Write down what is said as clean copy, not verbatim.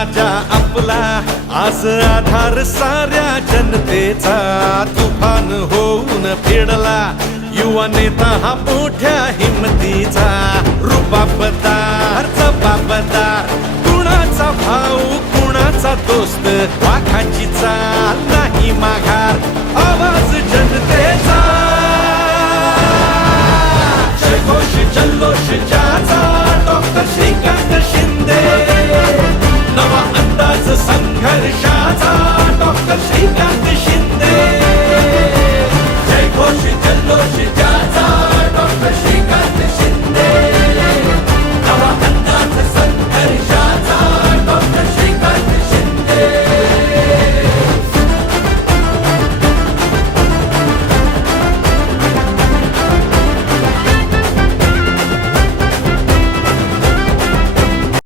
राजा आपला आज आधार साऱ्या जनतेचा तुफान होऊन फेडला युवा नेता हा मोठ्या हिमतीचा रुबाबदार जबाबदार कुणाचा भाऊ कुणाचा दोस्त वाघाची चाल नाही माघार आवाज